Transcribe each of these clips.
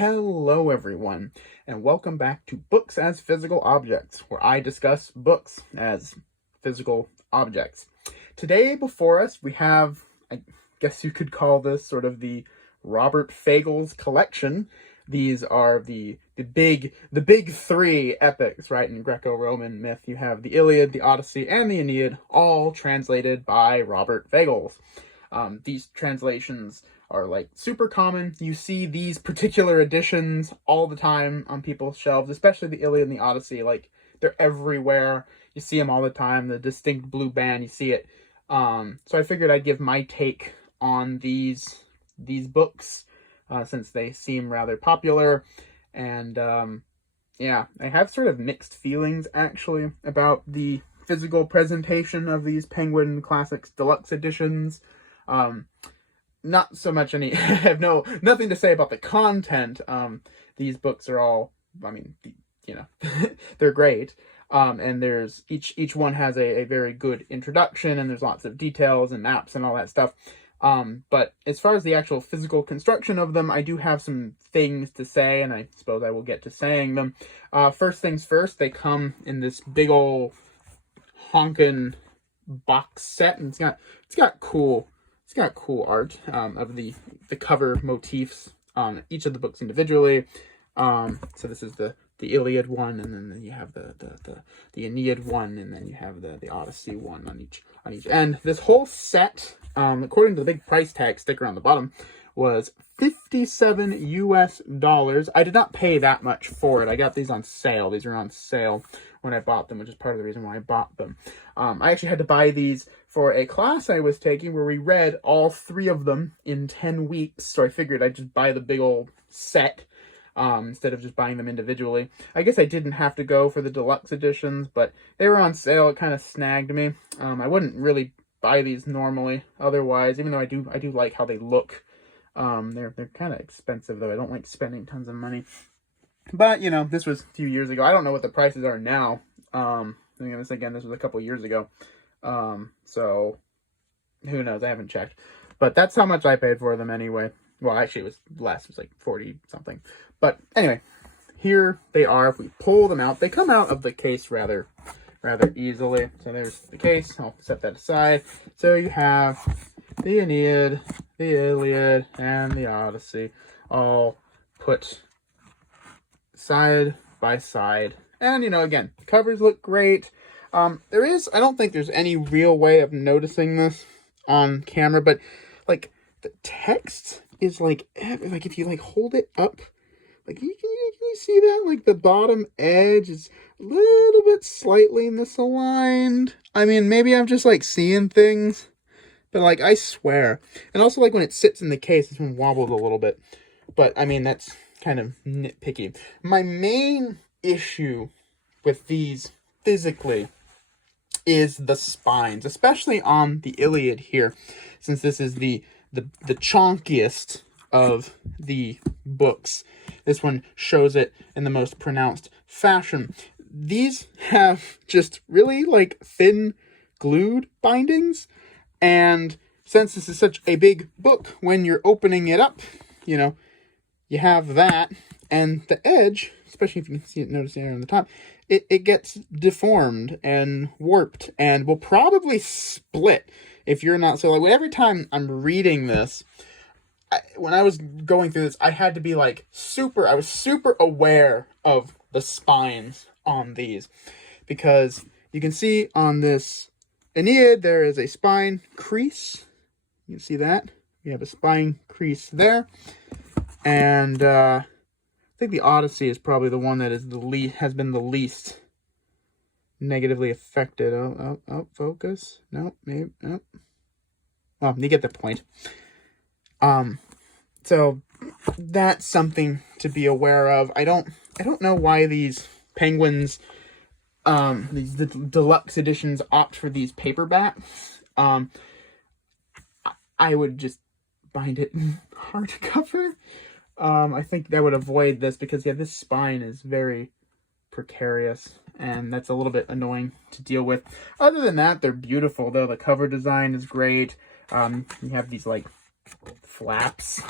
Hello everyone, and welcome back to Books as Physical Objects, where I discuss books as physical objects. Today before us we have, I guess you could call this sort of the Robert Fagles collection. These are the big three epics, right? In Greco-Roman myth, you have the Iliad, the Odyssey, and the Aeneid, all translated by Robert Fagles. These translations are like super common. You see these particular editions all the time on people's shelves, especially the Iliad and the Odyssey. Like, they're everywhere. You see them all the time. The distinct blue band, you see it. So I figured I'd give my take on these books, since they seem rather popular. And yeah, I have sort of mixed feelings actually about the physical presentation of these Penguin Classics Deluxe editions. Not so much I have nothing to say about the content. These books are all, I mean, they're great. And there's each one has a very good introduction, and there's lots of details and maps and all that stuff. But as far as the actual physical construction of them, I do have some things to say, and I suppose I will get to saying them. First things first, they come in this big ol' honkin' box set, and it's got cool art of the cover motifs on each of the books individually. So this is the Iliad one, and then you have the Aeneid one, and then you have the Odyssey one on each end. This whole set, according to the big price tag sticker on the bottom, was $57 US. I did not pay that much for it. I got these on sale. These were on sale when I bought them, which is part of the reason why I bought them. I actually had to buy these for a class I was taking where we read all three of them in 10 weeks. So I figured I'd just buy the big old set instead of just buying them individually. I guess I didn't have to go for the deluxe editions, but they were on sale. It kind of snagged me. I wouldn't really buy these normally otherwise, even though I do like how they look. They're kind of expensive though. I don't like spending tons of money. But, this was a few years ago. I don't know what the prices are now. This was a couple years ago. So who knows? I haven't checked. But that's how much I paid for them anyway. Well, actually, it was less. It was like 40 something. But anyway, here they are. If we pull them out, they come out of the case rather easily. So there's the case. I'll set that aside. So you have the Aeneid, the Iliad, and the Odyssey all put side by side. And, again, the covers look great. I don't think there's any real way of noticing this on camera, but, like, the text is, like if you, like, hold it up, like, can you see that? Like, the bottom edge is a little bit slightly misaligned. I mean, maybe I'm just, like, seeing things, but, like, I swear. And also, like, when it sits in the case, it's been wobbled a little bit. But, I mean, that's kind of nitpicky. My main issue with these physically is the spines, especially on the Iliad here, since this is the chonkiest of the books. This one shows it in the most pronounced fashion. These have just really, like, thin glued bindings, and since this is such a big book, when you're opening it up, you have that, and the edge, especially if you can notice it on the top, it gets deformed and warped and will probably split if you're not. So, like, every time I'm reading this, when I was going through this, I had to be like I was super aware of the spines on these, because you can see on this Aeneid there is a spine crease. You can see that we have a spine crease there, and I think the Odyssey is probably the one that is has been the least negatively affected. Oh, focus. No, maybe no. Well, you get the point. So that's something to be aware of. I don't know why these Penguins, the deluxe editions opt for these paperbacks. I would just bind it in hardcover. I think that would avoid this, because this spine is very precarious, and that's a little bit annoying to deal with. Other than that, they're beautiful though. The cover design is great. You have these, like, flaps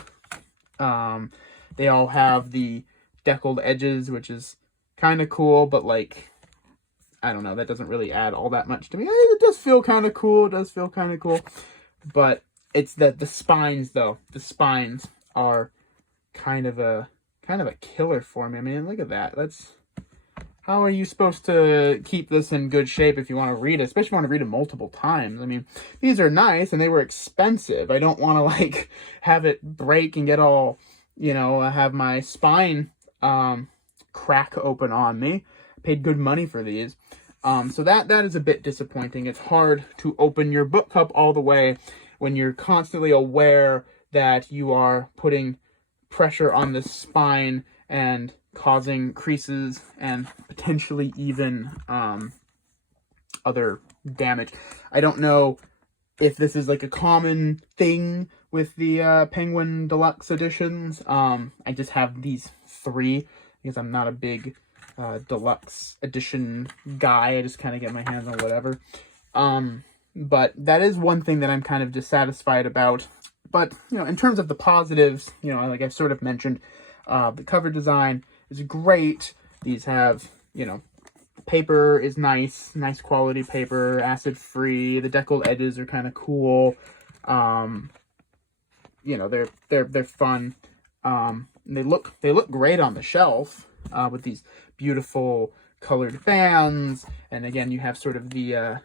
They all have the deckled edges, which is kind of cool, but like, I don't know, that doesn't really add all that much to me. It does feel kind of cool. It does feel kind of cool. But it's the spines, though. The spines are kind of a killer for me. I mean, look at that. How are you supposed to keep this in good shape if you want to read it, especially if you want to read it multiple times? I mean, these are nice and they were expensive. I don't want to like have it break and get all, have my spine crack open on me. I paid good money for these. So that is a bit disappointing. It's hard to open your book cup all the way when you're constantly aware that you are putting pressure on the spine and causing creases and potentially even other damage. I don't know if this is like a common thing with the Penguin Deluxe editions. I just have these 3 because I'm not a big Deluxe edition guy. I just kind of get my hands on whatever. But that is one thing that I'm kind of dissatisfied about. But, in terms of the positives, like I've sort of mentioned, the cover design is great. These have, paper is nice quality paper, acid free. The deckled edges are kind of cool. They're fun. They look great on the shelf with these beautiful colored fans. And again, you have sort of the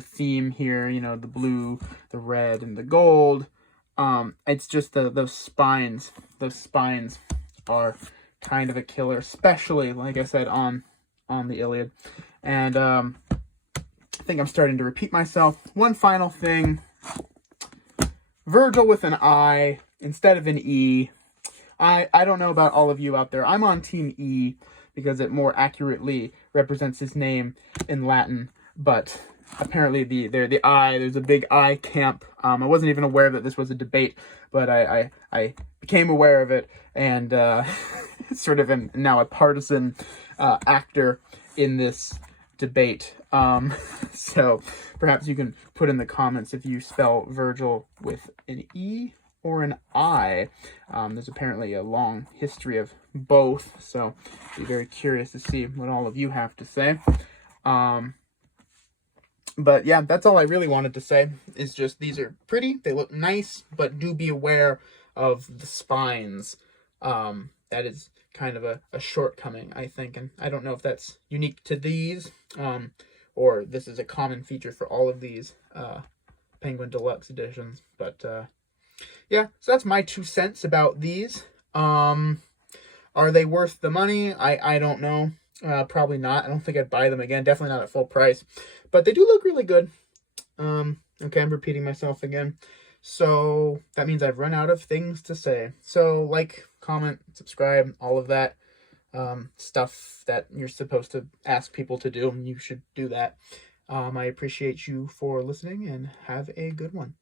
theme here. The blue, the red, and the gold. It's just those spines. Those spines are kind of a killer, especially, like I said, on the Iliad. And I think I'm starting to repeat myself. One final thing. Virgil with an I instead of an E. I don't know about all of you out there. I'm on Team E because it more accurately represents his name in Latin. But apparently there's a big I camp. I wasn't even aware that this was a debate, but I became aware of it, and sort of am now a partisan actor in this debate. So perhaps you can put in the comments if you spell Virgil with an E or an I. There's apparently a long history of both, so be very curious to see what all of you have to say. But yeah, that's all I really wanted to say, is just these are pretty, they look nice, but do be aware of the spines. That is kind of a shortcoming, I think, and I don't know if that's unique to these, or this is a common feature for all of these Penguin Deluxe editions. But yeah, so that's my 2 cents about these. Are they worth the money? I don't know. Probably not. I don't think I'd buy them again. Definitely not at full price. But they do look really good. Okay, I'm repeating myself again. So that means I've run out of things to say. So like, comment, subscribe, all of that stuff that you're supposed to ask people to do. You should do that. I appreciate you for listening, and have a good one.